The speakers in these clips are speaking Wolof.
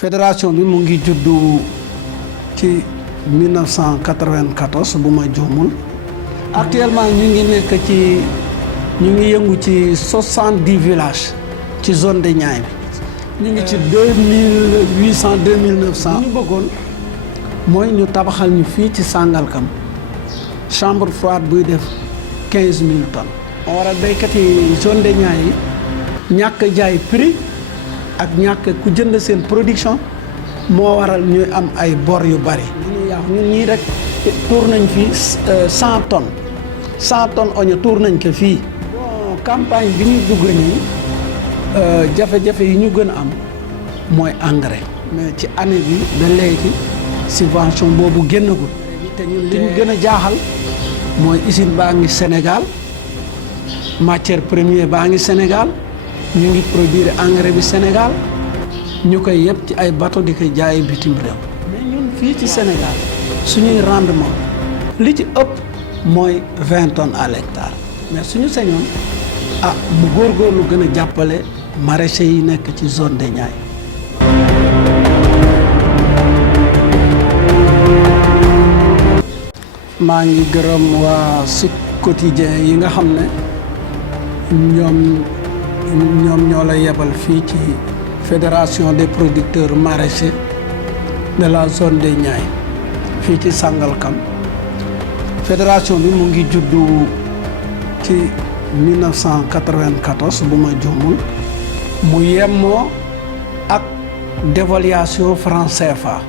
fédération bi mu ngi juddu ci 1994 bu ma juumul actuellement ñu ngi nekk ci ñu ngi yëngu ci 70 villages ci zone de Niayes bi ñu ngi ci 2800 2900. ñu bëggoon mooy ñu tabaxal ñu fii ci Sangalkam chambre froide buy def 15000 tonnes. moo waral béykat yi zone de Niayes yi ñàkk jaay prix ak ñàkk ku jënd seen production moo waral ñuy am ay bor yu bari. ñun ñii rek tuur nañ fi 100 tonnes 100 tonnes oignon tuur nañ ko fii. bon campagne bi ñu dugg nii jafe-jafe yi ñu gën a am mooy engrais. mais ci année bi ba léegi subvention boobu génnagul. te ñun li ñu gën a jaaxal mooy usine baa ngi Sénégal matière première baa ngi Sénégal ñu ngi produire engrais bi Sénégal ñu koy yëpp ci ay bateau di koy jaay bitim réew. mais ñun fii ci Sénégal suñuy rendement li ci ëpp mooy 20 tonnes à l'hectare. mais suñu sañoon mu góorgóorlu gën a jàppale maraîchers yi nekk ci zone des Niayes. maa ngi gërëm waa Sud Quotidien yi nga xam ne ñoom ñoo la yebal fii ci fédération des producteurs maraîchers de la zone des Niayes fii ci Sangalkam. fédération bi mu ngi juddu ci 1994 bu ma juumul mu yemmoo ak dévaluation franc CFA.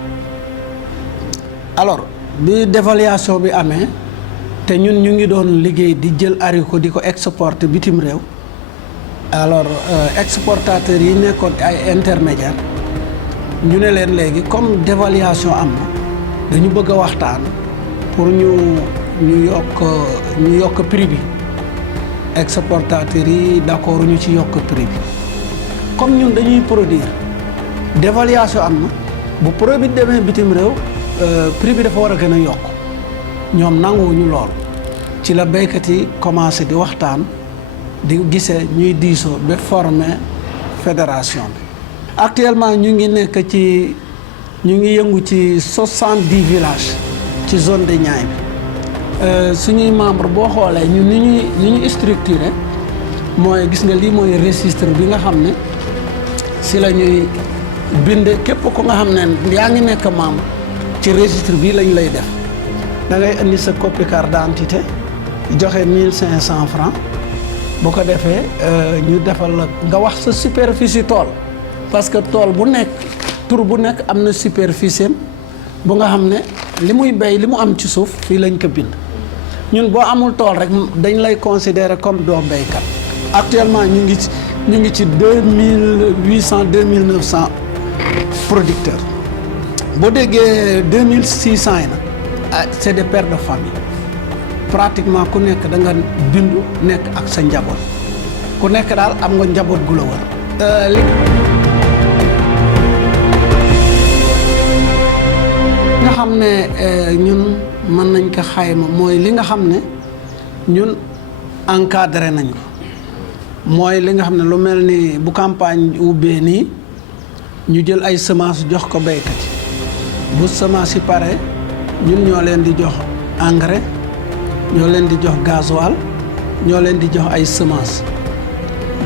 alors bi dévaluation bi amee te ñun ñu ngi doon liggéey di jël haricot di ko exporter bitim réew. alors exportateurs yi nekkoon ay intermédiaires ñu ne leen léegi comme dévaluation am na dañu bëgg a waxtaan pour ñu yokk prix bi. exportateurs yi d'accord ñu ci yokk prix bi comme ñun dañuy produire dévaluation am na bu produit demee bitim réew prix bi dafa war a gën a yokk ñoom nanguwuñu lool ci la béykat yi commencé di waxtaan di gisee ñuy diisoo ba former fédération bi. actuellement ñu ngi yëngu ci 70 villages ci zone de Niayes bi. suñuy membre boo xoolee ñun ni ñuy structuré mooy gis nga lii mooy registre bi nga xam ne si la ñuy bind képp ku nga xam ne yaa ngi nekk membre ci registre bi lañ lay def da ngay indi sa copie carte d'identité joxe 1500 francs bu ko defee ñu defal la nga wax sa superficie tool parce que tool bu nekk tur bu nekk am na superficie bu nga xam ne li muy béy li mu am ci suuf fii lañ ko bind. ñun boo amul tool rek dañ lay considérer comme doo béykat. actuellement ñu ngi ci 2800 2900 producteurs boo déggee 2600 yi nag c'est des pères de famille pratiquement ku nekk da nga bindu nekk ak sa njaboot ku nekk daal am nga njaboot gu la wër. nga xam ne ñun mën nañ ko xayma mooy li nga xam ne ñun encadré nañ ko mooy li nga xam ne lu mel ni bu campagne ubbee nii ñu jël ay semences jox ko béykat yi bu semence yi pare ñun ñoo leen di jox engrais ñoo leen di jox gasoil ñoo leen di jox ay semences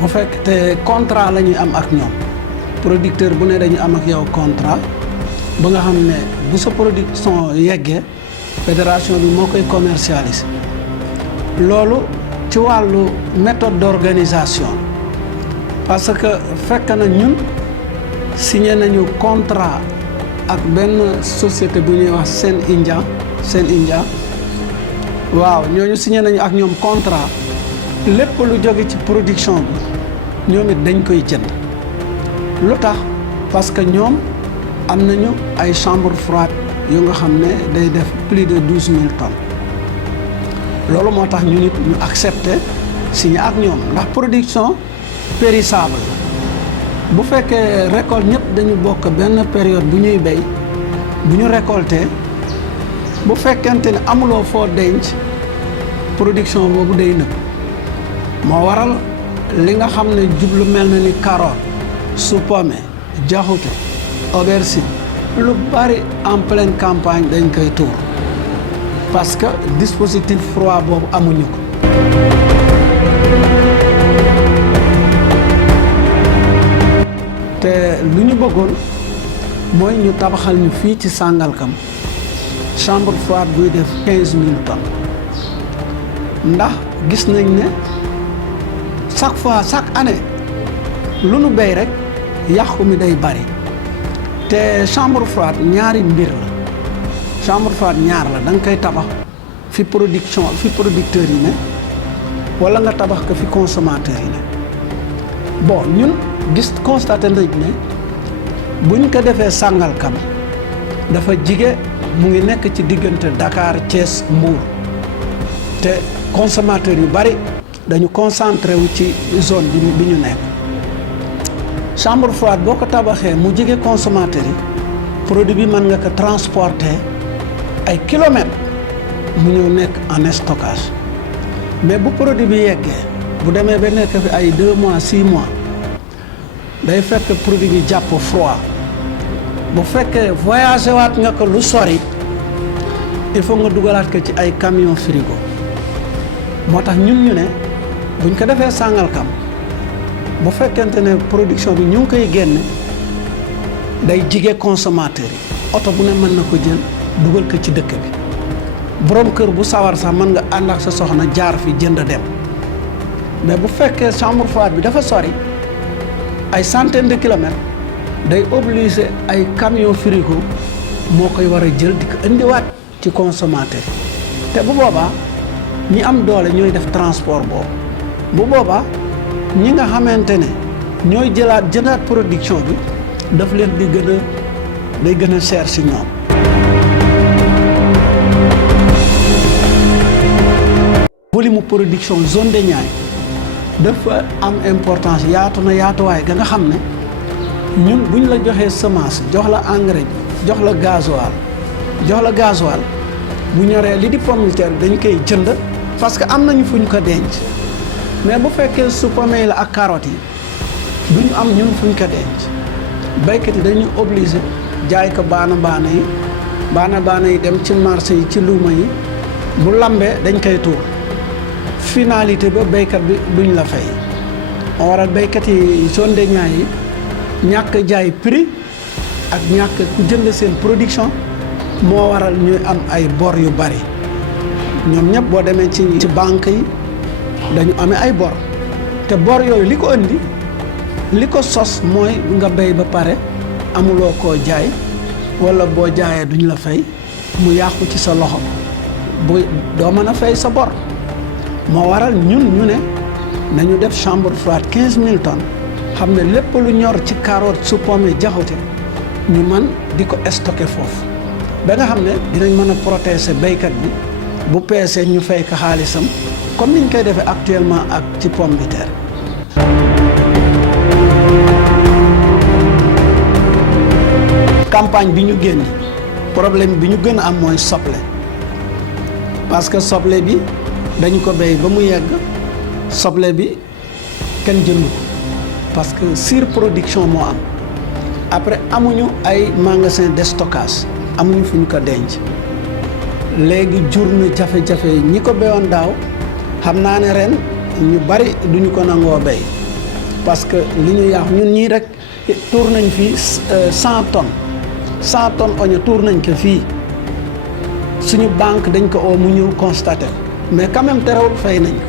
bu fekk te contrat la ñuy am ak ñoom producteur bu ne dañu am ak yow contrat ba nga xam ne bu sa production yeggee fédération bi moo koy commercialiser. loolu ci wàllu méthode d'organisation parce que fekk na ñun signé nañu contrat ak benn société bu ñuy wax Sen India waaw ñooñu signé nañu ak ñoom contrat lépp lu jóge ci production bi ñoom it dañ koy jënd. lu tax parce que ñoom am nañu ay chambre froide yu nga xam ne day def plus de 12000 tonnes loolu moo tax ñu nit ñu accepter signé ak ñoom ndax production périssable la bu fekkee récolte ñëpp dañu bokk benn période bu ñuy béy bu ñu récolter bu fekkente ne amuloo foo denc production boobu day nëb moo waral li nga xam ne jublu mel na ni carotte su pomme jaxute aubergine lu bari en pleine campagne dañ koy tuur parce que dispositif froid boobu amuñu ko. te lu ñu bëggoon mooy ñu tabaxal ñu fii ci Sangalkam chambre froide buy def 15 000 tonnes ndax gis nañ ne chaque année lu nu béy rek yàqu mi day bari te chambre froide ñaari mbir la chambre froide ñaar la da nga koy tabax fi producteurs yi ne wala nga tabax ko fi consommateurs yi ne bon ñun constaté nañ ne buñ ko defee Sangalkam dafa jige mu ngi nekk ci diggante Dakar Thiès Mbour te consommateurs yu bari dañu concentré wu ci zone bi ñu nekk chambre froide boo ko tabaxee mu jige consommateurs yi produit bi mën nga ko transporter ay kilomètres mu ñëw nekk en stockage mais bu produit bi yeggee bu demee ba nekk fi ay 2 mois 6 mois day fekk produit bi jàpp froid bu fekkee voyagé waat nga ko lu sori il faut nga dugalaat ko ci ay camion frigo moo tax ñun ñu ne buñ ko defee Sangalkam bu fekkente ne production bi ñu ngi koy génne day jige consommateur yi oto bu ne mën na ko jël dugal ko ci dëkk bi borom kër bu sawar sax mën nga ànd ak sa soxna jaar fi jënd dem mais bu fekkee chambre froide bi dafa sori ay centaine de kilomètres day obligé ay camion frigo moo koy war a jël di ko indiwaat ci consommateur yi te bu boobaa ñi am doole ñooy def transport boobu bu boobaa ñi nga xamante ne ñooy jëndaat production bi daf leen di day gën a cher si ñoom. volume production zone de Niayes dafa am importance yaatu na yaatuwaay ga nga xam ne ñun buñ la joxee semence jox la engrais jox la gasoil bu ñoree li di pomme de terre dañ koy jënd parce que am nañu fuñ ko denc mais bu fekkee su pomme la ak carottes yi duñu am ñun fuñ ko denc béykat yi dañuy obligé jaay ko baana yi dem ci marché yi ci luuma yi bu lambee dañ koy tuur finalité ba béykat bi duñ la fay moo waral béykat yi zone de Niayes yi ñàkk jaay prix ak ñàkk ku jënd seen production moo waral ñuy am ay bor yu bari ñoom ñëpp boo demee ci banque yi dañu amee ay bor te bor yooyu li ko indi li ko sos mooy nga béy ba pare amuloo koo jaay walla boo jaayee duñ la fay mu yàqu ci sa loxo bu doo mën a fay sa bor moo waral ñun ñu ne nañu def chambre froide 15 000 tonnes xam ne lépp lu ñor ci carotte su pomme jaxute ñu man di ko stocké foofu ba nga xam ne dinañ mën a protéger béykat bi bu peesee ñu fay ko xaalisam comme niñ koy defee actuellement ak ci pomme de terre. campagne bi ñu génn problème bi ñu gën a am mooy soble parce que soble bi dañu ko béy ba mu yegg soble bi kenn jëndu ko parce que surproduction moo am après amuñu ay magasin de stockage amuñu fu ñu ko denc léegi jur na jafe-jafe ñi ko béyoon daaw xam naa ne ren ñu bari duñu ko nangoo béy parce que li ñu yàq ñun ñii rek tuur nañ fii 100 tonnes oignon tuur nañ ko fii suñu banque dañ ko oo mu ñëw constaté mais quand même terewul fay nañ ko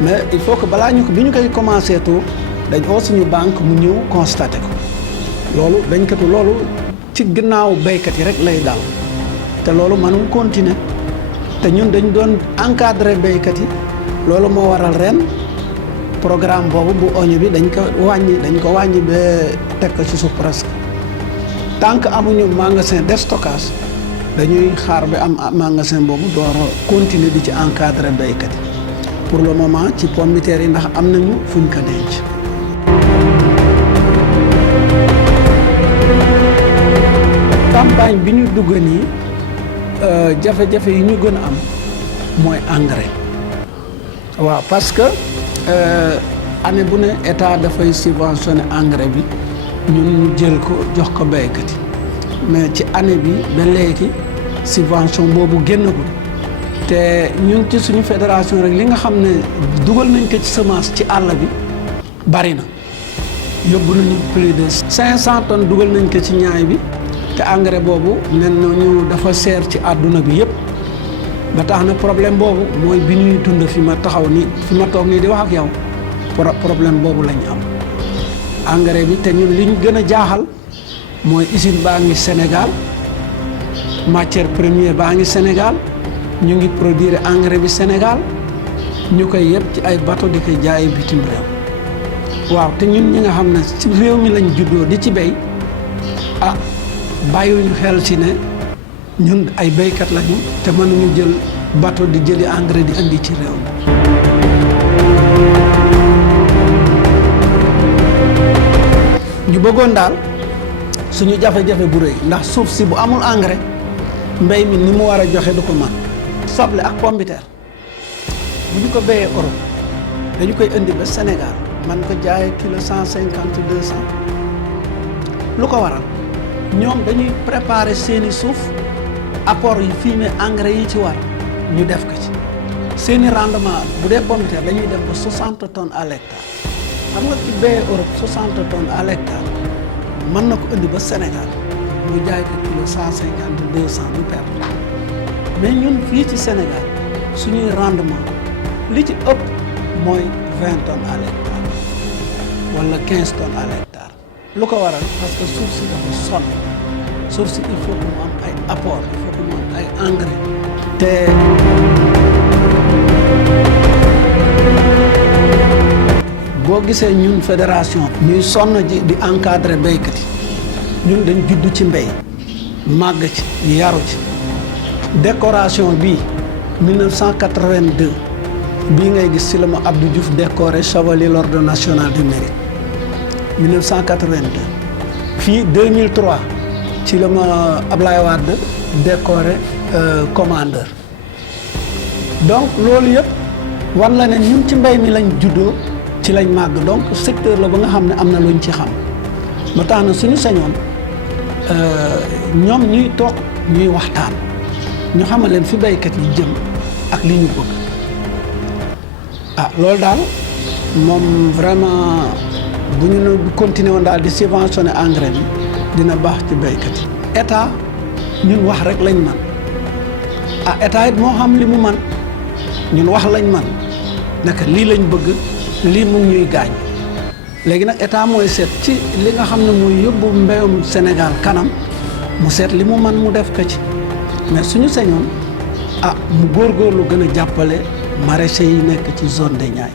mais il faut que balaa bi ñu koy commencé tuur dañ oo suñu banque mu ñëw constaté ko loolu ci ginnaaw béykat yi rek lay dal te loolu mënul continuer te ñun dañ doon encadrer béykat yi loolu moo waral ren programme boobu bu oignon bi dañ ko wàññi ba teg ko ci suuf presque tant que amuñu magasin de stockage dañuy xaar bi am magasin boobu door a continuer di ci encadrer béykat yi pour le moment ci pomme de terre yi ndax am nañu fuñ ko denc. campagne bi ñu dugg nii jafe-jafe yi ñu gën a am mooy engrais waaw parce que année bu ne état dafay subventionner engrais bi ñun ñu jël ko jox ko béykat yi mais ci année bi ba léegi subvention boobu génnagul te ñun ci suñu fédération rek li nga xam ne dugal nañ ko ci semence ci àll bi bari na yóbbu nañu plus de 500 tonnes dugal nañ ko ci ñaay bi te engrais boobu nen nañu dafa seer ci àdduna bi yëpp ba tax na problème boobu mooy bi ñuy dund fi ma taxaw nii fi ma toog nii di wax ak yow problème boobu lañ am engrais bi te ñun li ñu gën a jaaxal mooy usine baa ngi Sénégal matière première baa ngi Sénégal ñu ngi produire engrais bi Sénégal ñu koy yëpp ci ay bateau di koy jaay bitim réew waaw te ñun ñi nga xam ne ci réew mi lañ juddoo di ci béy bàyyiwuñu xel ci ne ñun ay béykat lañu te mënuñu jël bateau di jëli engrais di indi ci réew mi ñu bëggoon daal suñu jafe-jafe bu rëy ndax suuf si bu amul engrais mbéy mi ni mu war a joxe du ko man soble ak pomme de terre bu ñu ko béyee Europe dañu koy indi ba Sénégal man ko jaayee kilo 150 200 lu ko waral ñoom dañuy préparer seeni suuf apport yi fumier engrais yi ci war ñu def ko ci seeni rendement bu dee pomme de terre dañuy def ba 60 tonnes à l'hectare xam nga ci béyee Europe 60 tonnes à l'hectare mën na ko indi ba Sénégal mu jaay ko kilo 150 200 du perte mais ñun fii ci Sénégal suñuy rendement li ci ëpp mooy 20 tonnes à l'hectare wala 15 tonnes à l'hectare lu ko waral parce que suuf si dafa sonn suuf si il faut que mu am ay apport il faut que mu am ay engrais te boo gisee ñun fédération ñuy sonn ji di encadrer béykat yi ñun dañ judd ci mbéy màgg ci yaru ci décoration bii 1982 bii ngay gis ci la ma Abdou Diouf décoré chevalier l'ordre national du mérite 1982 fii 2003 ci la ma Ablaye Wade décoré commandeur donc loolu yëpp war la ne ñun ci mbéy mi lañ juddoo ci lañ màgg donc secteur la ba nga xam ne am na luñ ci xam ba tax na suñu sañoon ñoom ñuy toog ñuy waxtaan ñu xamal leen fi béykat yi jëm ak li ñu bëgg loolu daal moom vraiment bu ñu ne continuer woon daal di subventionner engrais bi dina baax ci béykat yi. état ñun wax rek lañ man état it moo xam li mu man ñun wax lañ man naka lii lañ bëgg lii mu ngi ñuy gaañ léegi nag état mooy seet ci li nga xam ne mooy yóbbu mbéyum Sénégal kanam mu seet li mu man mu def ko ci mais suñu sañoon mu góorgóorlu gën a jàppale maraîchers yi nekk ci zone des Niayes.